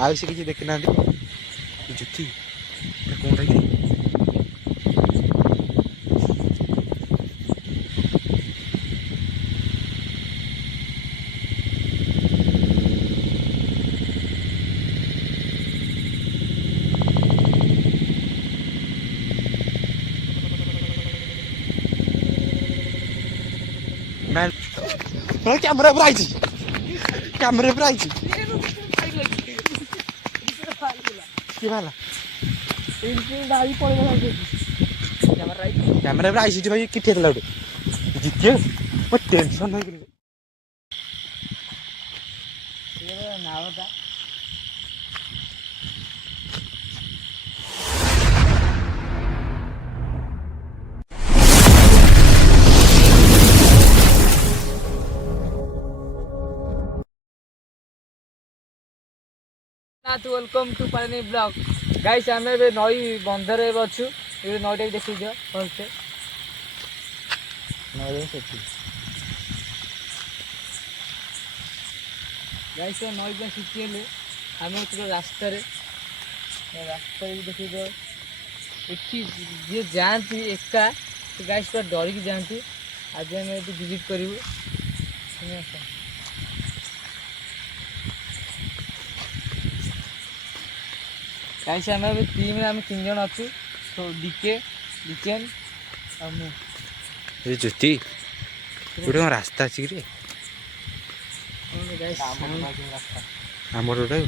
ଆଉ ସେ କିଛି ଦେଖିନାହାନ୍ତି ଜ୍ୟୋତି କଣଟା କି କ୍ୟାମେରା ପୁରା ଆଇଛି କ୍ୟାମେରା ପୁରା ଆଇଛି କିଏ ବାହାରିଲା କ୍ୟାମେରା ପୁରା ଆଇଛି ଭାଇ କିଏ ଠେଲା ଗୋଟେ ଜିତିଏ ମୋ ଟେନସନ୍ ହେଇଗଲି वेलकम टू पानी ब्लॉग गाइस आम नई बंधर अच्छु नईटा भी देखी दियो भलसे गाइस नई पे शिखिले आम रास्तार भी देखी दियो ये जाती एका गाइस पूरा डरिकी जाती आज आम ये विजिट करूँ गाइस आम टीम आम 3 जन अच्छु तो डीके डिचेन ଜ୍ୟୋତି ଗୋଟେ କ'ଣ ରାସ୍ତା ଅଛି କି ଆମର ଗୋଟେ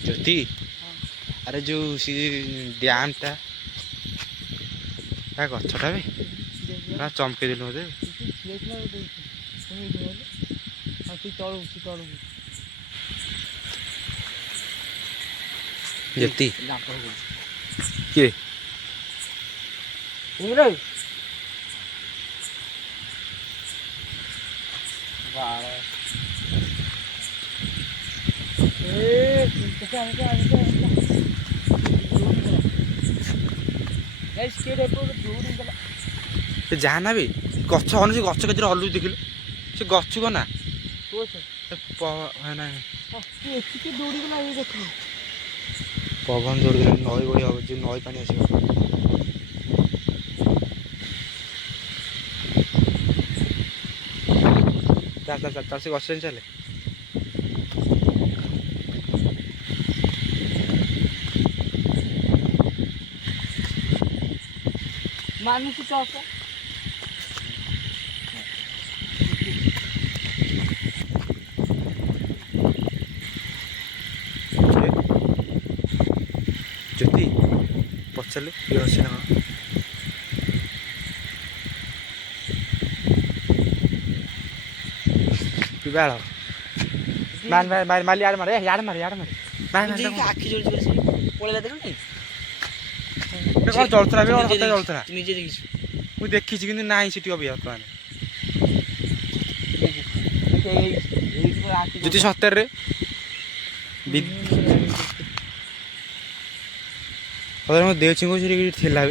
ଜ୍ୟୋତି ଆରେ ଯେଉଁ ସେ ଡ୍ୟାମ୍ଟା ଗଛଟା ବି ପୁରା ଚମକେଇ ଦେଲୁ ମୋତେ ଜ୍ୟୋତି କିଏ ଯାହା ନା ବି ଗଛ ଅନୁଛି ଗଛ କେତେ ହଲୁଛି ଦେଖିଲୁ ସେ ଗଛ କ ନା ପବନ ଦୌଡ଼ିଗଲାଣି ନଈ ବଢ଼ି ହବ ଯେ ନଈ ପାଣି ଆସିବ ଚାଲ ଚାଲ ଚାଲ ସେ ଗଛ ଚାଲେ मानी की चौक ଜ୍ୟୋତି ପଚାରିଲେ କିଏ ଅଛି ନା ବାଳ ମାରି ଆଡ଼େ ମାରେ ଇଆଡ଼େ ମାରେ आखि जोड़ी पड़ेगा देखो କ'ଣ ଜଳୁଥିଲା ବି ସତେ ଜଳୁଥିଲା निजे देखी ମୁଁ ଦେଖିଛି କିନ୍ତୁ ନାହିଁ ସେଠି ଅବି ବର୍ତ୍ତମାନ ଯଦି ସତରେ ମୋ ଦେହ ଚିଙ୍ଗ ସେଠି ଥିଲା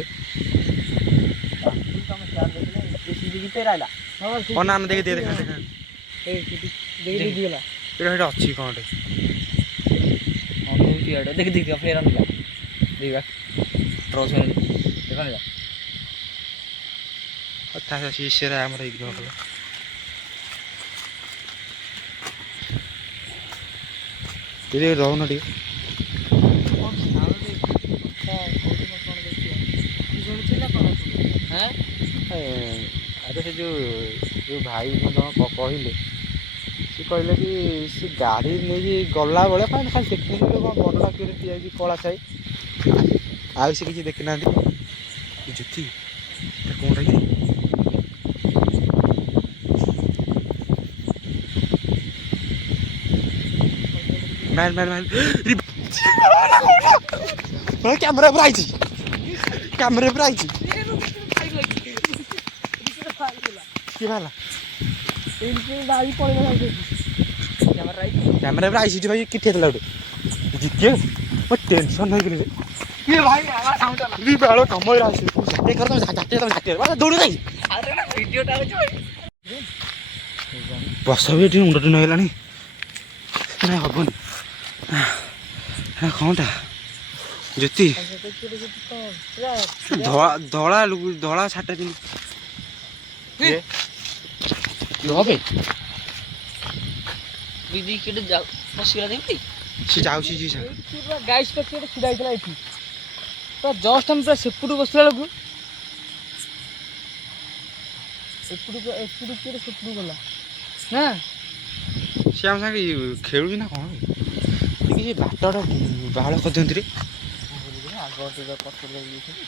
ନା ଆମେ ଦେଖି ଦେଖା ଦେଖା ସେଇଟା ଅଛି କ'ଣ देखी देखी फेर देखा ट्रॉस में देखा नहीं କଥା ସେରା ଆମର ଇଗ୍ନୋର କଲା ଟିକେ ରହୁନ ଟିକେ ଆରେ ସେ ଯେଉଁ ଭାଇ କହିଲେ ସେ କହିଲେ କି ସେ ଗାଡ଼ି ନେଇକି ଗଲାବେଳେ ଖାଲି ଟେକ୍ନିକ୍ କ'ଣ ବଡ଼ଟା କିଏ ଠିଆ ହେଇଛି କଳା ସାହି ଆଉ ସେ କିଛି ଦେଖିନାହାନ୍ତି ଜ୍ୟୋତି কোনটা কি ম্যান ম্যান ম্যান ক্যামেরা উপরে আইছি ক্যামেরা উপরে আইছি কি ভালা ক্যামেরা উপরে আইছি ভাই কি ঠেলা ওটা জিতে ମୋ ଟେନସନ୍ ହେଇଗଲି ये भाई आवाज साउंड आला रे ବାଳ କାମରେ ଆସି ଝାଟେ କର ତମେ ଝାଟେ ଦୌଡ଼ି ଯାଇ अरे वीडियो टा होछ भाई ବସ ବି ଏଠି ମୁଣ୍ଡ ଟୁନ ହେଇଗଲାଣି ନାଇଁ ହବନି କ'ଣଟା ଜ୍ୟୋତି ଧଳା ଧଳା ଧଳା ଛାଟ ପିନ୍ଧି ହବେ दीदी केटे जाऊ बसिला देखि ସେ ଯାଉଛି ଯେ पूरा गाइस पे केटे छिड़ा हितला एठी तो जस्ट हम पूरा सेपुटु बसला लगु सेपुटु केटे सेपुटु गला ना ସେ ଆମ ସାଙ୍ଗେ ଖେଳୁଛି ନା କ'ଣ ଟିକେ ସେ ବାଟଟା ବାଳ କରିଦିଅନ୍ତି ରେ ଆଗ ଟିକେ ପଛରେ ଯାଇଥିଲି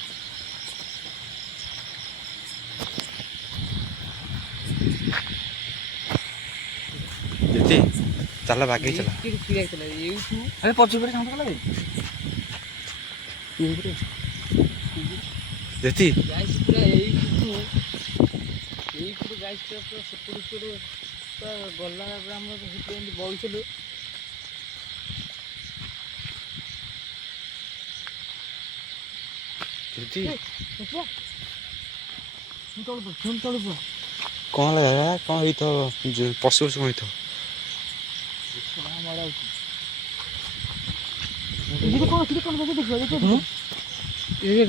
ଜ୍ୟୋତି ଚାଲ ବାଗେଇ ଚାଲ ଟିକେ ଛିଡ଼ା ହିତଲା ଏଇଠୁ ଆରେ ପଛ ପଟେ ସାଉଣ୍ଡ କଲା ଜ୍ୟୋତି गाइस पूरा एईठू गाइस पूरा सेपुटु पूरा गला हम हिते एंड बइसलु ଜ୍ୟୋତି सुन तळु କ'ଣ ହେଲା କ'ଣ ହେଇଥିବ ପଶୁ ପଶୁ କ'ଣ ହେଇଥିବ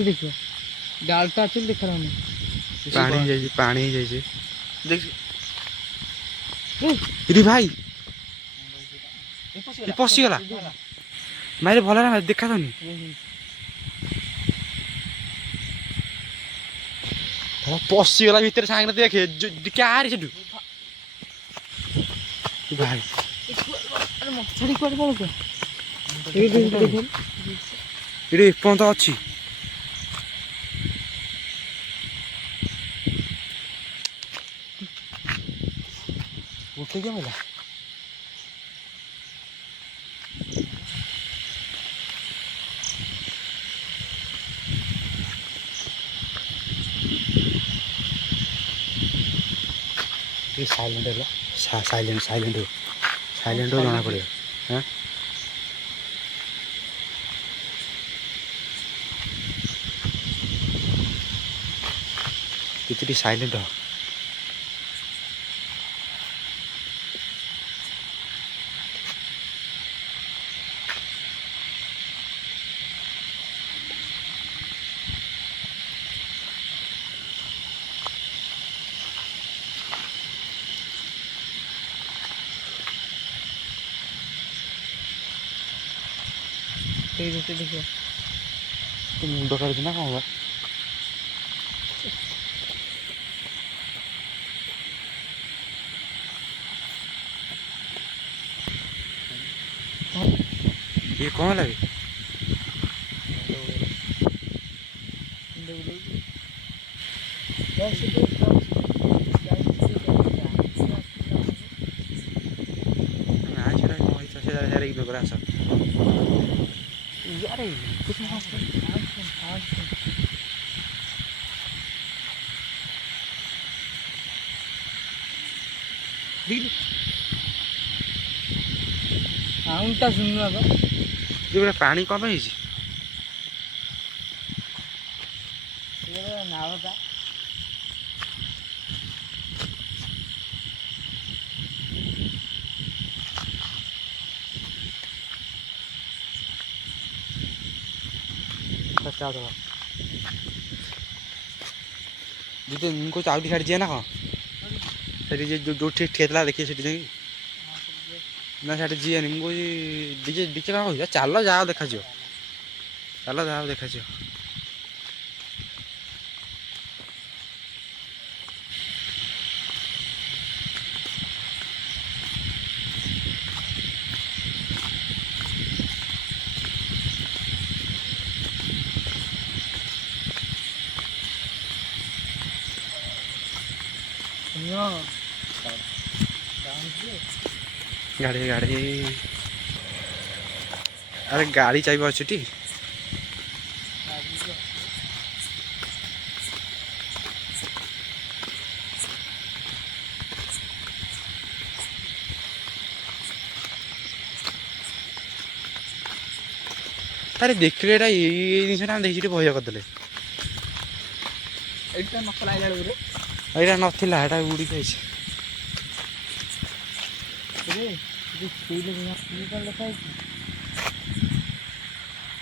देखो डालता चल देख रहा हूँ ପାଣି ହେଇଯାଇଛି ପାଣି ହେଇଯାଇଛି ରେ ଭାଇ ଏ ପଶିଗଲା ମାଇରେ ଭଲ ନା ଦେଖା ଯାଉନି ପଶିଗଲା ଭିତରେ ସାଙ୍ଗରେ ଦେଖେ ଟିକେ ଆରେ ସେଠୁ ଭାଇ ଛାଡ଼ି କୁଆଡ଼େ ପଳଉଛ ଏଠି ଏପର୍ଯ୍ୟନ୍ତ ଅଛି ଗୋଟେ କେମ ହେଲା ସାଇଲେଣ୍ଟ ହେଲା ସାଇଲେଣ୍ଟ ସାଇଲେଣ୍ଟ ସାଇଲେଣ୍ଟ ଜଣା ପଡ଼ିବ ହଁ କିଛି ସାଇଲେଣ୍ଟ देखो ତୁ ମୁଣ୍ଡ କାଢୁଛୁ ନା କ'ଣ ବା ଇଏ କ'ଣ ହେଲା କି ନା ସେଟା କ'ଣ ହେଇଥିବ ସେଟା ଇଗ୍ନୋର କରି ଆସ यार कुछ साउंडटा सुनना तो ये पानी कम है ये नावटा दीदी उनको चाउटी छाड़ी दिए ना कौन सेठी जो ठेला देखिए सेठी जाइए ना सेठी जी निमको डीजे डीजे क्या कह चल जाओ देखा चल जाओ देखा ଗାଡ଼ି ଗାଡ଼ି ଆରେ ଗାଡ଼ି ଚାବିବା ଅଛୁଟି ଆରେ ଦେଖିଲେ ଏଇଟା ଏଇ ଜିନିଷଟା ଆମେ ଦେଖିକି ବହିଆ କରିଦେଲେ ଏଇଟା ନକଲା ଆଇଲା ବେଳକୁ ଏଇଟା ନଥିଲା ଏଇଟା ଉଡ଼ିକି ଯାଇଛି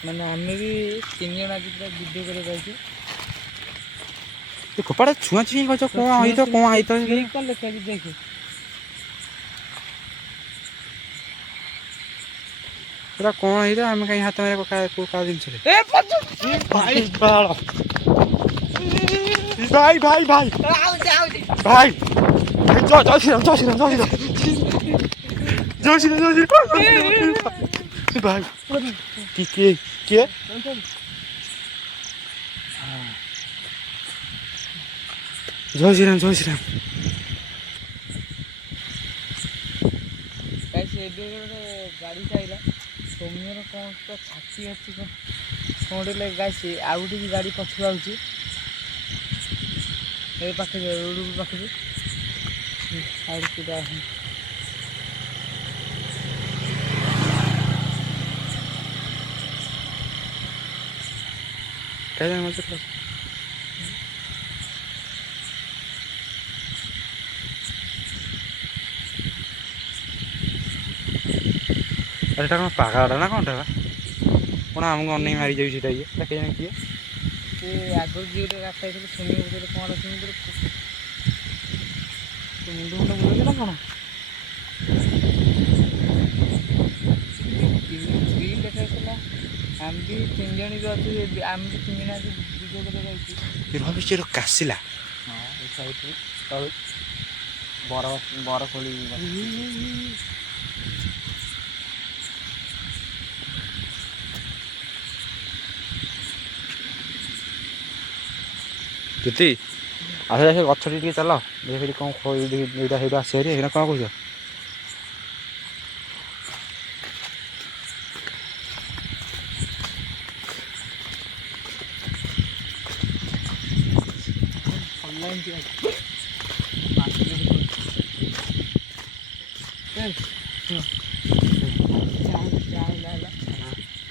ମାନେ ଆମେ ବି 3 ଜଣ ଆଜି ପୁରା ଭିଡ଼ିଓ କରି ଯାଇଛୁ ଖୋପାଟା ଛୁଆଁ ଛୁଇଁ କରୁଛ କ'ଣ ହେଇଥିବ କ'ଣ ହେଇଥିବ କ'ଣ ଲେଖା ଅଛି ଦେଖେ ଏଇଟା କ'ଣ ହେଇଥିବ ଆମେ କାହିଁ ହାତ ମାରିବା କାହା ଜିନିଷରେ ଭାଇ ଭାଇ ଭାଇ ଭାଇ ଭାଇ ଜୟ ଶ୍ରୀରାମ ଜୟ ଶ୍ରୀରାମ ଜୟ ଶ୍ରୀରାମ ଜୟ ଶ୍ରୀରାମ ଜୟ ଶ୍ରୀରାମ ଭାଇ କିଏ କିଏ ଜୟ ଶ୍ରୀରାମ ଜୟ ଶ୍ରୀରାମ ଏବେ ଗୋଟେ ଗାଡ଼ି ଚାଇଲା ସୌମ୍ୟର କ'ଣ ତ ଛାତି ଅଛି କ'ଣ ଗୋଟେ ଗାଈ ଆଉ ଗୋଟେ ବି ଗାଡ଼ି ପଛକୁ ଆଉଛି ଏ ପାଖରେ ରୋଡ଼ ପାଖରେ ଆଉ ସେଟା ଏଇଟା କ'ଣ ପାଗଳଟା ନା କ'ଣଟା କ'ଣ ଆମକୁ ଅନେଇ ମାରିଯାଉଛି ସେଇଟା ଇଏ କେଜାଣି କିଏ ସେ ଆଗରୁ ଯିଏ ଗୋଟେ ରାସ୍ତା ହେଇଥିଲେ ଶୁଣିବ ଗୋଟେ କ'ଣ ଶୁଣିବ ମୁଣ୍ଡ ମୁଣ୍ଡ ବୁଲେଇଛି ନା କ'ଣ ଗ୍ରୀନ୍ ଦେଖାଇଥିଲା ଆମେ ବି 3 ଜଣ ବି ଅଛୁ ଆମେ ବି 3 ଜଣ ଆଜି ଭିଡ଼ିଓ କରି ଯାଇଛୁ ଭାବିଛି କାଶିଲା ହଁ ଏ ସାଇଡ଼୍ରେ ତଳୁ ବର ଖୋଳି ଜ୍ୟୋତି ଆସ ସେ ଗଛଟି ଟିକେ ଚାଲ ସେଇଠି କ'ଣ ଏଇଟା ସେଇଟା ଆସେ ହେରି ଏଇଟା କ'ଣ କହୁଛ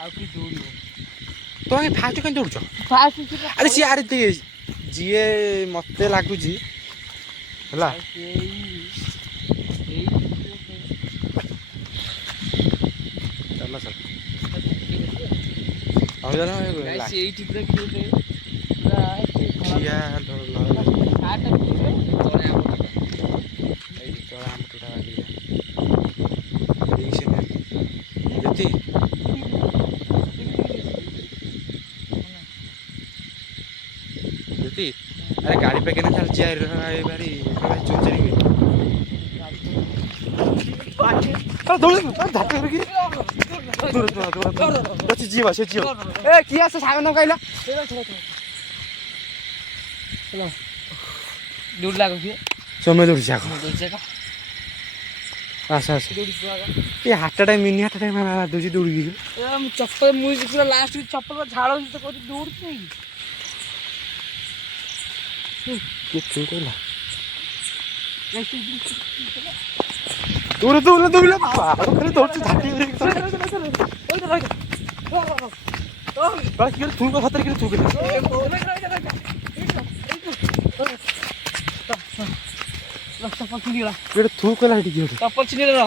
ଆଉ କି ଦୌଡ଼ିବ ତୁମେ ଫାଷ୍ଟ କାହିଁ ଦୌଡ଼ୁଛ ଫାଷ୍ଟ ଆରେ ସିଏ ଆରେ ଯିଏ ମତେ ଲାଗୁଛି ହେଲା ସେଇଠି ପୁରା अरे गाड़ी पे कहना चल यार भारी चोरी दौड़ धक्का करके जीव से जीव ए किया से सागन कहला दूर लागुଛି समय दौड़ी आस आस ये हाटा मिनी हाटा दूसरी दौड़ी चप्पल मुझे पूरा लास्ट चप्पल झाड़ तो दौड़ कहला दूर दूर दूर दौड़ थूक हाथ थूक चप्पल छिंडीगला थूक है चप्पल छिंडीगला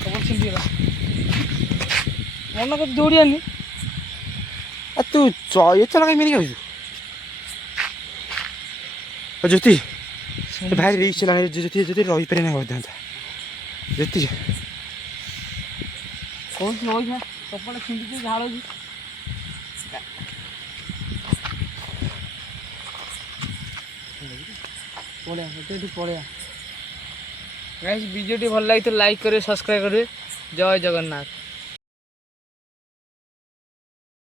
चप्पल छिंडीगला मन को दौड़ियानी तू ये चला कहीं मेरी जाऊँ ज्योति भाई रिक्स चला ज्योति ज्योति रही पारे ना था ज्योति कौन रही चप्पल छिंडी झाड़ पड़िया गाइस वीडियो भल लगी तो लाइक करें सब्सक्राइब करें जय जगन्नाथ।